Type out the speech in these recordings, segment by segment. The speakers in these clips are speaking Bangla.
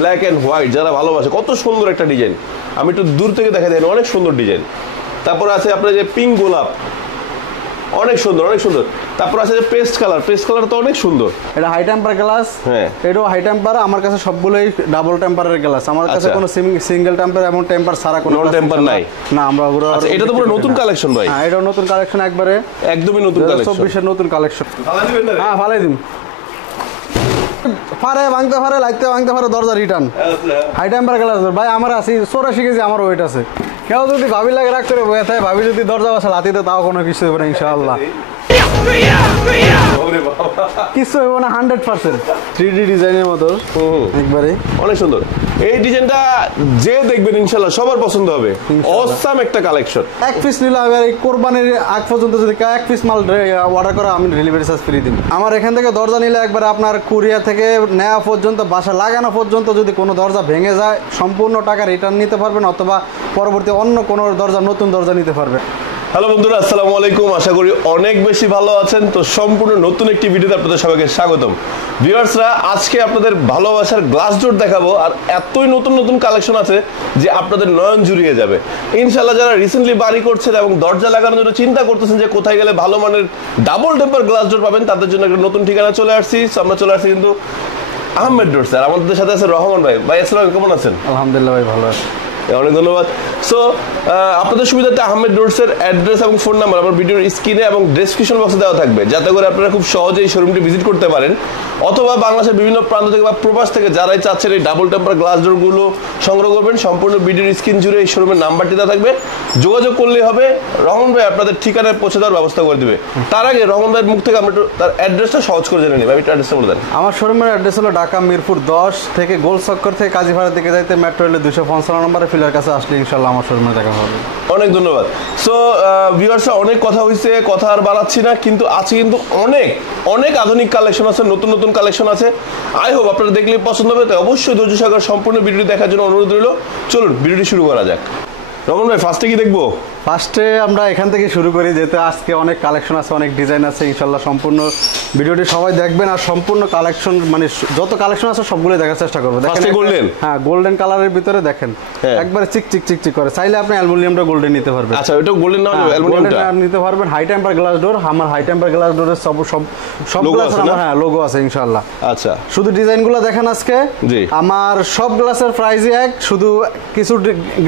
ব্ল্যাক এন্ড হোয়াইট যারা ভালোবাসে, কত সুন্দর একটা ডিজাইন। আমি একটু দূর থেকে দেখা দেন, অনেক সুন্দর ডিজাইন। তারপর আছে আপনার যে পিঙ্ক গোলাপ, অনেক সুন্দর অনেক সুন্দর। তারপর আছে যে পেস্ট কালার, পেস্ট কালার তো অনেক সুন্দর। এটা হাই টেম্পার গ্লাস। হ্যাঁ, এটাও হাই টেম্পার। আমার কাছে সবগুলোই ডাবল টেম্পারের গ্লাস। আমার কাছে কোনো সিঙ্গেল টেম্পার এবং টেম্পার ছাড়া কোনো নন টেম্পার নাই। না, আমরা ওগুলো। আচ্ছা, এটা তো পুরো নতুন কালেকশন ভাই। হ্যাঁ, এটাও নতুন কালেকশন, একবারে একদমই নতুন কালেকশন, 24 এর নতুন কালেকশন। হ্যাঁ, ফালাই দিন। পারে ভাঙতে পারে, লাগতে ভাঙতে পারে, দরজা রিটার্ন। হাই টেম্পার গ্লাস ভাই আমার আছে 84 কেজি, আমার ওয়েট আছে। কেউ যদি ভাবি লাগে রাখ করে বয়ে থাকে, ভাবি যদি দরজা বাসা লাতিতে, তাও কোনো কিছু হবে না ইনশাআল্লাহ। কিছু হইব না, 100% 3D ডিজাইনের মতো একবারে অনেক সুন্দর। এই ডিজাইনটা যে দেখবেন ইনশাআল্লাহ সবার পছন্দ হবে। অসাম একটা কালেকশন। এক পিস নিলে আর এই কোরবানির আগ পর্যন্ত যদি এক পিস মাল অর্ডার করা, আমি ডেলিভারি চার্জ ফ্রি দিই। আমার এখান থেকে দরজা নিলে একবার আপনার কুরিয়ার থেকে নেওয়া পর্যন্ত, বাসা লাগানো পর্যন্ত, যদি কোনো দরজা ভেঙে যায় সম্পূর্ণ টাকা রিটার্ন নিতে পারবেন, অথবা পরবর্তী অন্য কোনো দরজা, নতুন দরজা নিতে পারবেন। হ্যালো বন্ধুরা, আসসালামু আলাইকুম। আশা করি অনেক বেশি ভালো আছেন। তো সম্পূর্ণ নতুন একটি ভিডিওতে আপনাদের সবাইকে স্বাগতম। ভিউয়ার্সরা, আজকে আপনাদের ভালোবাসার গ্লাস ডোর দেখাবো, আর এতই নতুন নতুন কালেকশন আছে যে আপনাদের নয়ন জুড়িয়ে যাবে ইনশাআল্লাহ। যারা রিসেন্টলি বাড়ি করছেন এবং দরজা লাগানোর জন্য চিন্তা করতেছেন যে কোথায় গেলে ভালো মানের ডাবল টেম্পার গ্লাস ডোর পাবেন, তাদের জন্য একটা নতুন ঠিকানা চলে আসছি। আমরা চলে আসছি কিন্তু আহমেদ ডোর। স্যার আমাদের সাথে আছে রহমান ভাই। ভাই আসসালাম, কেমন আছেন? আলহামদুলিল্লাহ ভাই, ভালো আছি। অনেক ধন্যবাদ। সো আপনাদের সুবিধাতে আহমেদ ডোরসের অ্যাড্রেস এবং ফোন নাম্বার আমার ভিডিওর স্ক্রিনে এবং ডেসক্রিপশন বক্সে দেওয়া থাকবে, যাতে করে আপনারা খুব সহজে এই শোরুমটি ভিজিট করতে পারেন, অথবা বাংলাদেশের বিভিন্ন প্রান্ত থেকে বা প্রবাস থেকে যারাই চাচ্ছেন এই ডাবল টেম্পার গ্লাস ডোরগুলো সংগ্রহ করবেন, সম্পূর্ণ ভিডিওর স্ক্রিন জুড়ে এই শোরুমের নাম্বারটি দেওয়া থাকবে। যোগাযোগ করলেই হবে, রহমান ভাই আপনাদের ঠিকানায় পৌঁছে দেওয়ার ব্যবস্থা করে দেবে। তার আগে রহমান ভাইয়ের মুখ থেকে আমরা একটু তার অ্যাড্রেসটা সহজ করে জেনে নিই। আমি একটু অ্যাড্রেসটা বলে দেন। আমার শোরুমের অ্যাড্রেস হলো ঢাকা মিরপুর 10 থেকে গোল চক্কর থেকে কাজীপাড়া দিকে যাইতে মেট্রো রেলের 255 নম্বরের ফিলার কাছে আসলে ইনশাআল্লাহ আমার শোরুমে দেখা হবে। অনেক ধন্যবাদ। সো ভিউয়ার্সরা, অনেক কথা হয়েছে, কথা আর বাড়াচ্ছি না, কিন্তু আছে কিন্তু অনেক অনেক আধুনিক কালেকশন আছে, নতুন নতুন কালেকশন আছে। আই হোপ আপনারা দেখলে পছন্দ হবে। তো অবশ্যই ধৈর্য সহকারে সম্পূর্ণ ভিডিওটি দেখার জন্য অনুরোধ রইল। চলুন ভিডিওটি শুরু করা যাক। রমন ভাই, ফার্স্টে কি দেখবো? ফার্স্টে আমরা এখান থেকে শুরু করি, যেহেতু আজকে অনেক কালেকশন আছে, অনেক ডিজাইন আছে। ইনশাআল্লাহ সম্পূর্ণ ভিডিওটি সবাই দেখবেন, আর সম্পূর্ণ কালেকশন মানে যত কালেকশন আছে সবগুলো দেখার চেষ্টা করবো। দেখেন গোল্ডেন, হ্যাঁ গোল্ডেন কালারের ভিতরে দেখেন একবারে চিক চিক চিক চিক করে। চাইলে আপনি অ্যালুমিনিয়ামটা গোল্ডেন নিতে পারবেন। আচ্ছা, এটা গোল্ডেন না, অ্যালুমিনিয়ামটা নিতে পারবেন। হাই টেম্পার গ্লাস ডোর, আমার হাই টেম্পার গ্লাস ডোরের সব গ্লাস আমার হ্যাঁ লোগো আছে ইনশাআল্লাহ। আচ্ছা, শুধু ডিজাইনগুলো দেখেন আজকে। আমার সব গ্লাসের প্রাইসই এক, শুধু কিছু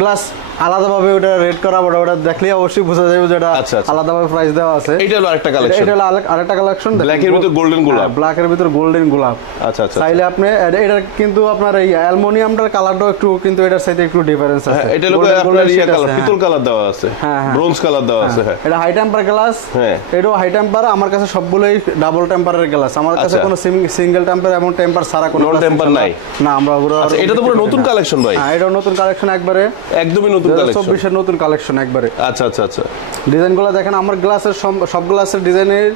গ্লাস আলাদাভাবে ওটা রেড করা, ওটা দেখলে অবশ্যই বোঝা যাবে যে এটা আলাদাভাবে প্রাইস দেওয়া আছে। এটা হলো আরেকটা কালেকশন, এটা হলো আরেকটা কালেকশন। ব্ল্যাক এর ভিতর গোল্ডেন গোলাপ, ব্ল্যাক এর ভিতর গোল্ডেন গোলাপ। আচ্ছা আচ্ছা, চাইলে আপনি এটা কিন্তু আপনার এই অ্যালুমিনিয়ামটার কালারটাও একটু কিন্তু এটার সাথে একটু ডিফারেন্স আছে। এটা হলো আপনার ইয়া কালার, পিতল কালার দেওয়া আছে, ব্রোঞ্জ কালার দেওয়া আছে। হ্যাঁ, এটা হাই টেম্পার গ্লাস। হ্যাঁ, এটাও হাই টেম্পার। আমার কাছে সবগুলোই ডাবল টেম্পারের গ্লাস। আমার কাছে কোনো সিঙ্গেল টেম্পার এবং টেম্পার ছাড়া কোনো টেম্পার নাই। না, আমরা ওগুলো। আচ্ছা, এটা তো পুরো নতুন কালেকশন ভাই। হ্যাঁ, এটাও নতুন কালেকশন, একবারে একদমই নতুন কালেকশন, 24 এর নতুন কালেকশন একবারে। আচ্ছা আচ্ছা আচ্ছা, ডিজাইনগুলো দেখেন। আমার গ্লাসের সব গ্লাসের ডিজাইনের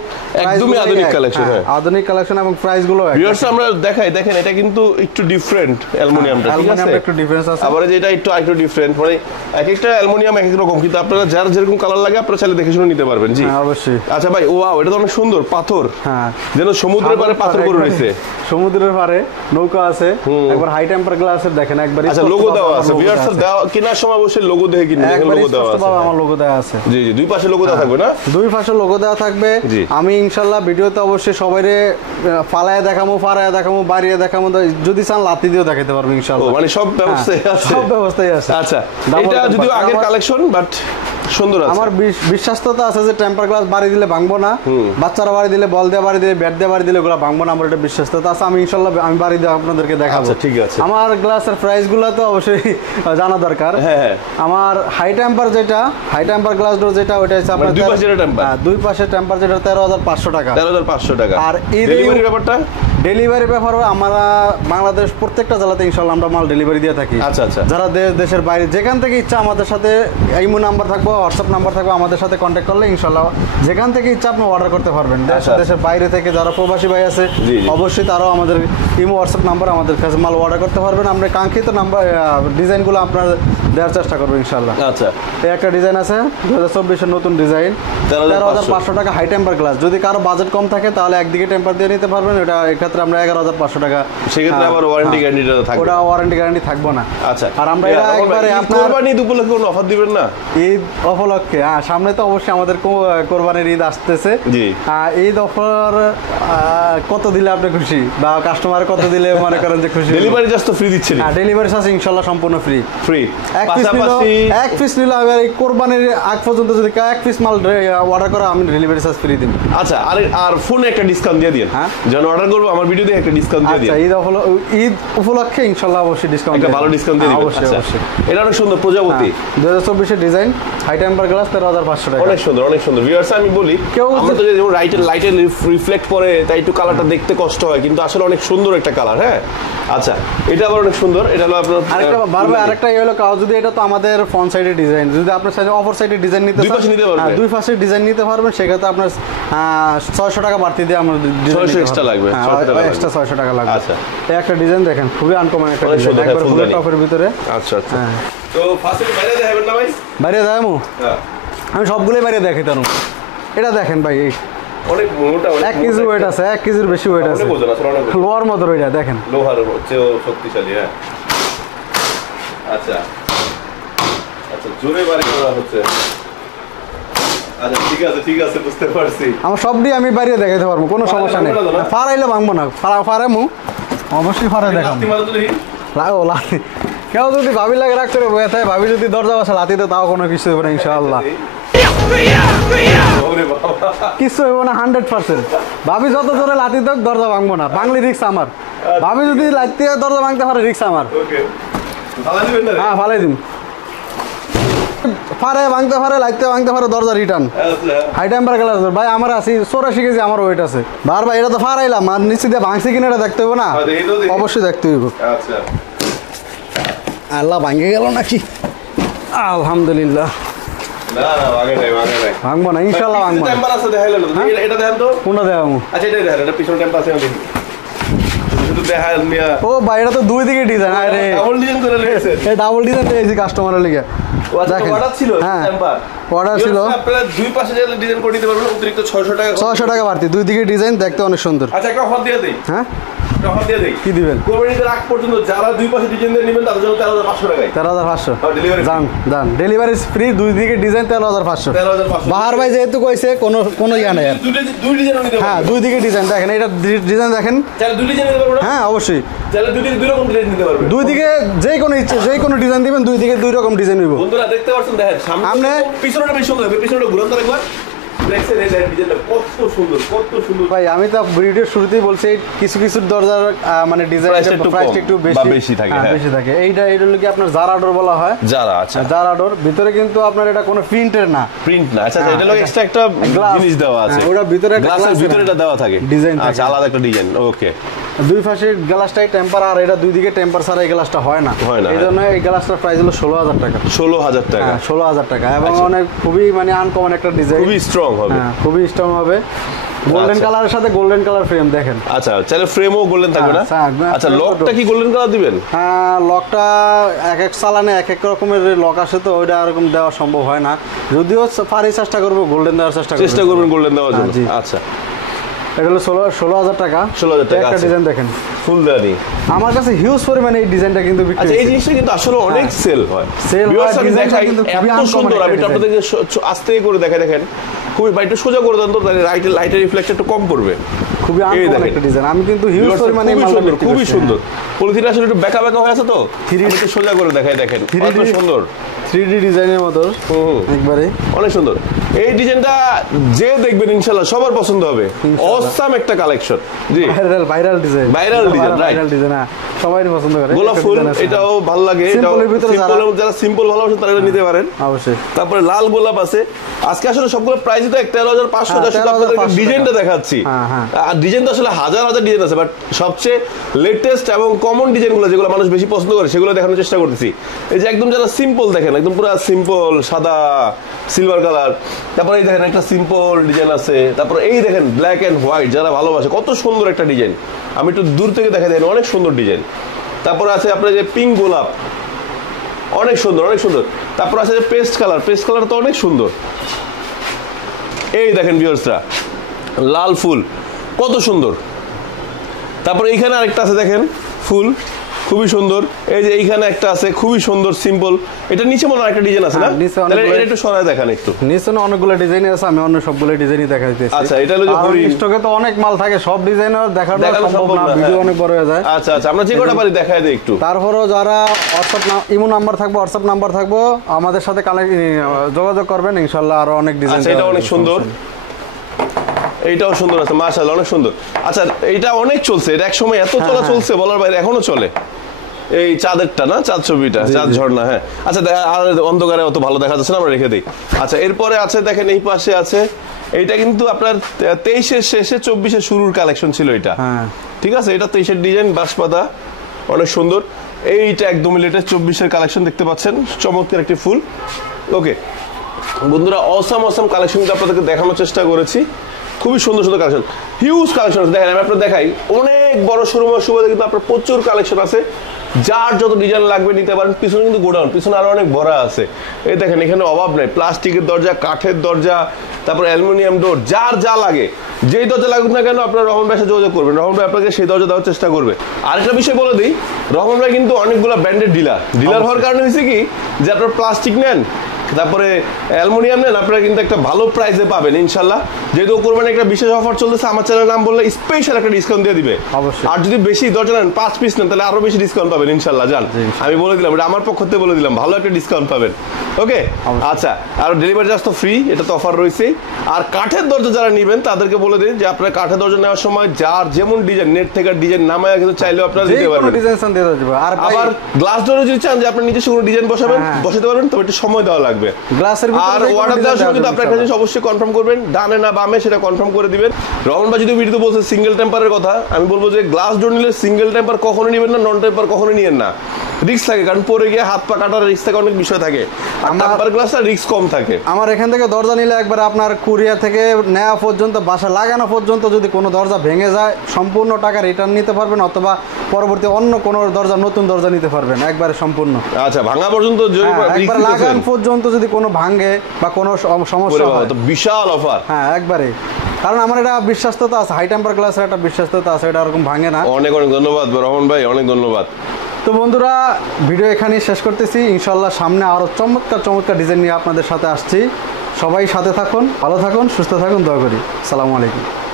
একদমই আধুনিক কালেকশন। হ্যাঁ, আধুনিক কালেকশন এবং প্রাইসগুলো ভিউয়ার্স আমরা দেখাই। দেখেন, এটা কিন্তু একটু ডিফারেন্ট অ্যালুমিনিয়ামটা, ঠিক আছে, একটু ডিফারেন্স আছে। আবার যেটা একটু ডিফারেন্ট, মানে এক একটা অ্যালুমিনিয়াম এক এক রকম, কিন্তু আপনারা যার যেরকম কালার লাগে আপনারা চাইলে দেখে শুনে নিতে পারবেন। জি অবশ্যই। আচ্ছা ভাই, ওয়াও, এটা তো অনেক সুন্দর পাথর। হ্যাঁ, যেন সমুদ্রের পাড়ে পাথর করে রয়েছে। সমুদ্রের পাড়ে নৌকা আছে, একবার হাই টেম্পার গ্লাসের দেখেন একবার। আচ্ছা, লোগো দেওয়া আছে। ভিউয়ার্স দেওয়া কেনার সময় অবশ্যই লোগো দেখে কিনবেন। দেখেন লোগো দেওয়া আছে, আমার লোগো দেওয়া আছে। জি জি, দুই পাশে লোগো দেওয়া থাকবে না? দুই পাশে লোগো দেওয়া থাকবে। আমি ইনশাআল্লাহ ভিডিওতে অবশ্যই সবাইরে ফালায় দেখামো, ফারায় দেখামো, বাড়িয়ে দেখামো, যদি চান লাতি দিয়েও দেখাতে পারবো ইনশাআল্লাহ। মানে সব ব্যবস্থায় আছে, সব ব্যবস্থায় আছে। আচ্ছা, এটা যদিও আগের কালেকশন বাট সুন্দর আছে। আমার বিশ্বাসতা আছে যে টেম্পার গ্লাস বাড়ি দিলে ভাঙবো না, বাচ্চারা বাড়ি দিলে, বল দিয়ে বাড়ি দিলে, ব্যাট দিয়ে বাড়ি দিলে ওগুলো ভাঙবো না। আমার এটা বিশ্বাসতা আছে। আমি ইনশাআল্লাহ আমি বাড়ি দিয়ে আপনাদেরকে দেখাবো। ঠিক আছে। আমার গ্লাসের প্রাইস গুলো তো অবশ্যই জানা দরকার। হ্যাঁ, আমার হাই টেম্পার যেটা, হাই টেম্পার গ্লাস ডোর যেটা, ওটা হচ্ছে আপনার দুই পাশে টেম্পার। দুই পাশে টেম্পার যেটা 13,500 টাকা। 13,500 টাকা। আর ডেলিভারি ব্যাপারটা, ডেলিভারি ব্যাপারও আমরা বাংলাদেশ প্রত্যেকটা জেলাতে ইনশাআল্লাহ আমরা মাল ডেলিভারি দিয়ে থাকি। আচ্ছা আচ্ছা, যারা দেশের বাইরে যেখান থেকে ইচ্ছা আমাদের সাথে ইমো নাম্বার থাকবো, হোয়াটসঅ্যাপ নাম্বার থাকবে, আমাদের সাথে কন্ট্যাক্ট করলে ইনশাল্লাহ যেখান থেকে ইচ্ছা আপনি অর্ডার করতে পারবেন। দেশের বাইরে থেকে যারা প্রবাসী ভাই আছে অবশ্যই তারাও আমাদের ইমো হোয়াটসঅ্যাপ নাম্বার আমাদের কাছে মাল অর্ডার করতে পারবেন। আমরা কাঙ্ক্ষিত নাম্বার ডিজাইনগুলো আপনার দেওয়ার চেষ্টা করবো ইনশাল্লাহ। আচ্ছা, এই একটা ডিজাইন আছে 2024-এর নতুন ডিজাইন, 13,500 টাকা হাই টেম্পার গ্লাস। যদি কারো বাজেট কম থাকে তাহলে একদিকে টেম্পার দিয়ে নিতে পারবেন, এটা এক্ষেত্রে আমরা 11,500 টাকা। সেক্ষেত্রে আবার ওয়ারেন্টি গ্যারান্টিটা থাকবে? ওটা ওয়ারেন্টি গ্যারান্টি থাকবে না। আচ্ছা, আর আমরা এটা একবারে আপনার কোরবানি উপলক্ষে কোনো অফার দিবেন না? ঈদ উপলক্ষে সামনে তো অবশ্যই আমাদের কোরবানির ঈদ আসতেছে। জি, ঈদ অফার কত দিলে আপনি খুশি, বা কাস্টমার কত দিলে মনে করেন যে খুশি? ডেলিভারি চার্জ তো ফ্রি দিচ্ছেন? হ্যাঁ, ডেলিভারি চার্জ ইনশাআল্লাহ সম্পূর্ণ ফ্রি। এক পিস নিলে এই কোরবানির আগ পর্যন্ত যদি এক পিস মাল অর্ডার করে আমি ডেলিভারি চার্জ ফ্রি দিন। আচ্ছা, আর ফোনে একটা ডিসকাউন্ট দিয়ে দিন। হ্যাঁ, যখন অর্ডার করবো আমার ভিডিও দিয়ে একটা ডিসকাউন্ট দিয়ে দিন। ঈদ উপলক্ষে ইনশাআল্লাহ অবশ্যই ডিসকাউন্ট, একটা ভালো ডিসকাউন্ট দিয়ে দিবেন। অবশ্যই অবশ্যই। এটা অনেক সুন্দর প্রজাপতি 2024-এর ডিজাইন, হাই টেম্পার গ্লাস, 13,500 টাকা। অনেক সুন্দর, অনেক সুন্দর। ভিউয়ার্স আমি বলি, আমরা তো যেমন লাইটের রিফ্লেক্ট করে তাই একটু কালারটা দেখতে কষ্ট হয়, কিন্তু আসলে অনেক সুন্দর একটা কালার। হ্যাঁ, আচ্ছা, এটা আবার অনেক সুন্দর। এটা হলো আপনার আরেকটা বারবার আরেকটা হলো কাজ, যদি এটা তো আমাদের ফ্রন্ট সাইডের ডিজাইন, যদি আপনার সাইডে অপর সাইডের ডিজাইন নিতে দুই পাশে নিতে পারবেন, দুই পাশে ডিজাইন নিতে পারবেন, সেক্ষেত্রে আপনার 600 টাকা বাড়তি দিয়ে আমরা 600 এক্সট্রা লাগবে, এক্সট্রা 600 টাকা লাগবে। আচ্ছা, এই একটা ডিজাইন দেখেন, খুবই আনকমন একটা ডিজাইন, একবার ফুল টপের ভিতরে। আচ্ছা আচ্ছা, তো ফার্স্টে বাইরে দেখাবেন না ভাই? বাইরে দেখামু? হ্যাঁ, আমি সবগুলোই বাইরে দেখাইতাম। এটা দেখেন ভাই, এই অনেক মোটা, 1 কেজি ওয়েট আছে, 1 কেজির বেশি ওয়েট আছে, লোহার মতো ওইটা দেখেন, লোহার হচ্ছে শক্তিশালী। হ্যাঁ, আচ্ছা আচ্ছা, জোরে বাড়ি করা হচ্ছে। আচ্ছা, ঠিক আছে ঠিক আছে, বুঝতে পারছি। আমার সবটি আমি বাইরে দেখাতে পারবো, কোনো সমস্যা নেই। ফারাইলে ভাঙবো না, ফারামু অবশ্যই ফারাই দেখাবো। কেউ যদি ভাবি লাগে রাখতে বয়ে থাকে, ভাবি যদি দরজা বসা লাতিতে, তাও কোনো কিছু হবে না ইনশাআল্লাহ, কিছু হইব না 100%। ভাবি যত জোরে লাতি দেখ, দরজা ভাঙবো না, ভাঙলে রিক্স আমার। ভাবি যদি লাতি দরজা ভাঙতে পারে, রিক্স আমার। হ্যাঁ, ফালাই দিন, পারে ভাঙতে পারে, লাইতে ভাঙতে পারে, দরজা রিটার্ন। হাই টেম্পার গ্লাস ভাই আমার আছে 84 কেজি, আমার ওয়েট আছে। ভাই এটা তো ফারাইলাম, আর নিচে দিয়ে ভাঙছি কিনা এটা দেখতে হবে না? অবশ্যই দেখতে হইব। আল্লাহ ভাঙে গেল নাকি? আলহামদুলিল্লাহ, ভাঙবো না ইনশাআল্লাহ, ভাঙবো না। কোনটা দেখাবো? ও ভাই, এটা তো দুই দিকে ডিজাইন। আরে ডাবল ডিজাইন পেয়েছি কাস্টমারের লিগে। দেখেন, হ্যাঁ অর্ডার ছিল, দুই পাশে ডিজাইন করে দিতে পারবেন, অতিরিক্ত 600 টাকা বাড়তি, দুই দিকে ডিজাইন, দেখতে অনেক সুন্দর। আচ্ছা, একটা অফার দিয়ে দেই। হ্যাঁ, অফার দিয়ে দেই। কি দিবেন? কোরবানির আগ পর্যন্ত যারা দুই পাশে ডিজাইন দিয়ে নেবেন তাদের জন্য 13,500 টাকায়। 13,500 দান, ডেলিভারি ফ্রি, দুই দিকে ডিজাইন 13,500। বাহার ভাই যেহেতু কইছে, কোনো ইয়া নাই আর। দুই ডিজাইন নিতে পারবেন? হ্যাঁ, দুই দিকে ডিজাইন দেখেন, এটা ডিজাইন দেখেন। তাহলে দুই ডিজাইন নিতে পারবেন? হ্যাঁ, অবশ্যই। তাহলে দুই দিকে দুই রকম ডিজাইন নিতে পারবেন। দুই দিকে যে কোনো ইচ্ছে, যে কোনো ডিজাইন দিবেন, দুই দিকে দুই রকম ডিজাইন হইব। বন্ধুরা দেখতে পাচ্ছেন, দেখেন সামনে পিছনটা বেশি সুন্দর হবে, পিছনটা ঘুরান তো একবার। দেখছেন এই ডিজাইনটা কত সুন্দর, কত সুন্দর ভাই। আমি তো ভিডিওর শুরুতেই বলছি, কিছু কিছু দরজার মানে ডিজাইনটা প্রাইসটা একটু বেশি থাকে। হ্যাঁ, বেশি থাকে। এটা হলো কি আপনার জারা ডোর বলা হয়। জারা, আচ্ছা, জারা ডোর। ভিতরে কিন্তু আপনার এটা কোনো প্রিন্টের না, প্রিন্ট না। আচ্ছা, এটা হলো এক্সট্রা একটা জিনিস দেওয়া আছে, ওটা ভিতরে গ্লাসের ভিতরে এটা দেওয়া থাকে, ডিজাইন। আচ্ছা, আলাদা একটা ডিজাইন। ওকে, দুই পাশে গ্লাসটাই টেম্পার, আর এটা দুই দিকে টেম্পার ছাড়া এই গ্লাসটা হয় না। এই জন্য এই গ্লাসটার প্রাইস হলো 16,000 টাকা। 16,000 টাকা? 16,000 টাকা। এবং অনেক খুবই মানে আনকমন একটা ডিজাইন, খুবই স্ট্রং হবে। খুবই স্ট্রং হবে। গোল্ডেন কালারের সাথে গোল্ডেন কালার ফ্রেম দেখেন। আচ্ছা, চাইলে ফ্রেমও গোল্ডেন থাকবে না? আচ্ছা, লকটা কি গোল্ডেন কালার দিবেন? হ্যাঁ, লকটা এক এক চালানে এক এক রকমের লক আসে, তো ওইটা এরকম দেওয়া সম্ভব হয় না। যদিও পারি চেষ্টা করবো গোল্ডেন দেওয়ার চেষ্টা করবেন, গোল্ডেন দেওয়ার জন্য। আচ্ছা, এটা হলো 16,000 টাকা। 16,000 টাকা। একটা ডিজাইন দেখেন, ফুলদানি। আমার কাছে হিউজ পরিমাণে এই ডিজাইনটা কিন্তু বিক্রি আচ্ছা, এই জিনিসটা কিন্তু আসলে অনেক সেল হয়। ডিজাইনটা কিন্তু এত সুন্দর। আমি আপনাদেরকে আস্তে করে দেখেন, খুবই বাইটটা সোজা করে দেন তো, তাহলে লাইটের রিফ্লেক্ট একটু কম পড়বে। খুবই আনকমন একটা ডিজাইন। আমি কিন্তু হিউজ পরিমাণে খুবই সুন্দর। পলিথিনটা আসলে একটু বেঁকা হয়ে আছে তো, একটু সোজা করে দেখেন, কত সুন্দর 3D ডিজাইনের মতো একবারে, অনেক সুন্দর। এই ডিজাইনটা যে দেখবেন ইনশাআল্লাহ সবার পছন্দ হবে। অসাম একটা কালেকশন। জি, viral design, viral design, viral design, সবাই পছন্দ করে। গোলাপ ফুল এটাও ভালো লাগে, এটাও সিম্পল, যারা সিম্পল ভালোবাসেন তারা এটা নিতে পারেন অবশ্যই। তারপরে লাল গোলাপ আছে। আজকে আসলে সবগুলো প্রাইস তো 13,500 টাকা, আপনাদের ডিজাইনটা দেখাচ্ছি। আর ডিজাইন তো আসলে হাজার হাজার ডিজাইন আছে, বাট সবচেয়ে লেটেস্ট এবং কমন ডিজাইনগুলো যেগুলো মানুষ বেশি পছন্দ করে সেগুলো দেখানোর চেষ্টা করতেছি। এই যে একদম যারা সিম্পল দেখেন, একদম পুরো সিম্পল সাদা সিলভার কালার, তারপরে এই দেখেন একটা সিম্পল ডিজাইন আছে, তারপরে এই দেখেন ব্ল্যাক এন্ড হোয়াইট, যারা ভালোবাসে কত সুন্দর একটা ডিজাইন। আমি একটু দূর থেকে দেখা দেন, অনেক সুন্দর ডিজাইন। তারপরে আছে আপনার যে পিঙ্ক গোলাপ, অনেক সুন্দর, অনেক সুন্দর। তারপর আছে যে পেস্ট কালার, পেস্ট কালার তো অনেক সুন্দর। এই দেখেন ভিউয়ার্সরা, লাল ফুল কত সুন্দর। তারপরে এইখানে আরেকটা আছে দেখেন ফুল, খুবই সুন্দর। এই যে এইখানে একটা আছে খুবই সুন্দর সিম্পল। এটা নিচে মনে হয় একটা ডিজাইন আছে না? তাহলে এটা একটু সরায় দেখান একটু। নিচে না অনেকগুলো ডিজাইন আছে, আমি অন্য সবগুলো ডিজাইনই দেখাইতেছি। আচ্ছা, এটা হলো যে হরিণ। স্টকে তো অনেক মাল থাকে, সব ডিজাইনের দেখানো সম্ভব না, ভিডিও অনেক বড় হয়ে যায়। আচ্ছা আচ্ছা, আমরা যে কটা পারি দেখাই দেই একটু। তারপরেও যারা ইমো নাম্বার থাকবে, হোয়াটসঅ্যাপ নাম্বার থাকবো, আমাদের সাথে যোগাযোগ করবেন, ইনশাআল্লাহ আরো অনেক ডিজাইন। আচ্ছা, এটা অনেক সুন্দর, এইটাও সুন্দর আছে মাশাআল্লাহ, অনেক সুন্দর। আচ্ছা, এইটা অনেক চলছে, এটা একসময় এত চলা চলছে বলার বাইরে, এখনো চলে। এই চাঁদেরটা না, চাঁদ ছবিটা, চাঁদ ঝর্ণা, হ্যাঁ। আচ্ছা, আর অন্ধকারে অত ভালো দেখা যাচ্ছে না, আমরা রেখে দিই। আচ্ছা, এরপরে আছে দেখেন এই পাশে আছে, এইটা কিন্তু আপনার 23-এর শেষে 24-এর শুরুর কালেকশন ছিল এটা, ঠিক আছে। এটা 23-এর ডিজাইন, বাঁশপাতা, অনেক সুন্দর। এইটা একদম লেটেস্ট 24-এর কালেকশন দেখতে পাচ্ছেন, চমৎকার একটি ফুল। ওকে বন্ধুরা, অসাম অসাম কালেকশন কিন্তু আপনাদেরকে দেখানোর চেষ্টা করেছি। খুবই সুন্দর সুন্দর কালেকশন, হিউজ কালেকশন আছে। দেখেন আমি আপনার দেখাই, অনেক বড় শোরুমের সুবাদে কিন্তু আপনার প্রচুর কালেকশন আছে। যার যত ডিজাইন লাগবে নিতে পারেন। পিছনে কিন্তু গোডাউন, পিছনে আরো অনেক ভরা আছে। এই দেখেন এখানে অভাব নেই, প্লাস্টিকের দরজা, কাঠের দরজা, তারপর অ্যালুমিনিয়াম ডোর, যার যা লাগে, যেই দরজা লাগুক না কেন আপনার রহমান ভাইয়ের সাথে যোগাযোগ করবেন, রহমান ভাই আপনাকে সেই দরজা দেওয়ার চেষ্টা করবে। আরেকটা বিষয় বলে দিই, রহমান ভাই কিন্তু অনেকগুলো ব্র্যান্ডের ডিলার হওয়ার কারণে হয়েছে কি, যে আপনার প্লাস্টিক নেন, তারপরে অ্যালুমিনিয়াম নেন, আপনারা কিন্তু একটা ভালো প্রাইসে পাবেন ইনশাল্লাহ। যেহেতু কোরবানি একটা বিশেষ অফার চলতেছে, আমার চ্যানেলের নাম বললে স্পেশাল একটা ডিসকাউন্ট দিয়ে দিবে। আর যদি বেশি দরজা নেন, 5 পিস নেন, তাহলে আরো বেশি ডিসকাউন্ট পাবেন ইনশাল্লাহ। জান, আমি বলে দিলাম, এটা আমার পক্ষ থেকে বলে দিলাম, ভালো একটা ডিসকাউন্ট পাবেন। ওকে, আচ্ছা, আর ডেলিভারি চার্জ তো ফ্রি, এটা তো অফার রয়েছে। আর কাঠের দরজা যারা নেবেন তাদেরকে বলে দিন যে আপনারা কাঠের দরজা নেওয়ার সময় যার যেমন ডিজাইন, নেট থেকে ডিজাইন নামায় কিন্তু চাইলেও আপনারা দিতে পারবেন। আর আবার গ্লাস ডোরে যদি চান যে আপনার নিজস্ব কোনো ডিজাইন বসাতে পারবেন, তবে একটু সময় দেওয়া লাগবে। গ্লাসের আর অর্ডার দেওয়ার সময় কিন্তু আপনার একটা জিনিস অবশ্যই কনফার্ম করবেন, ডানে না বামে সেটা কনফার্ম করে দিবেন। রহমান ভাই যদি ভিডিওতে বলছে সিঙ্গেল টেম্পারের কথা, আমি বলবো যে গ্লাস ডোর নিলে সিঙ্গেল টেম্পার কখনো নেবেন না, নন টেম্পার কখনো নিয়েন না। রিস্ক থাকে, কারণ পরে গিয়ে হাত পা কাটার রিস্ক থাকে, অনেক বিষয় থাকে। টেম্পার গ্লাসটা রিস্ক কম থাকে। আমার এখান থেকে দরজা নিলে একবার আপনার কুরিয়া থেকে নেওয়া পর্যন্ত, বাসা লাগানো পর্যন্ত যদি কোনো দরজা ভেঙে যায়, সম্পূর্ণ টাকা রিটার্ন নিতে পারবেন, অথবা পরবর্তী অন্য কোনো দরজা, নতুন দরজা নিতে পারবেন একবারে সম্পূর্ণ। আচ্ছা, ভাঙা পর্যন্ত একবার লাগান পর্যন্ত যদি কোনো ভাঙে বা কোনো সমস্যা হয়, তো বিশাল অফার। হ্যাঁ, একবারে, কারণ আমার এটা বিশ্বাসতা আছে, হাই টেম্পার গ্লাসের একটা বিশ্বাসতা আছে, এটা এরকম ভাঙে না। অনেক অনেক ধন্যবাদ রহমান ভাই, অনেক ধন্যবাদ। তো বন্ধুরা, ভিডিও এখানেই শেষ করতেছি। ইনশাল্লাহ সামনে আরো চমৎকার চমৎকার ডিজাইন নিয়ে আপনাদের সাথে আসছি। সবাই সাথে থাকুন, ভালো থাকুন, সুস্থ থাকুন, দয়া করি। আসসালামু আলাইকুম।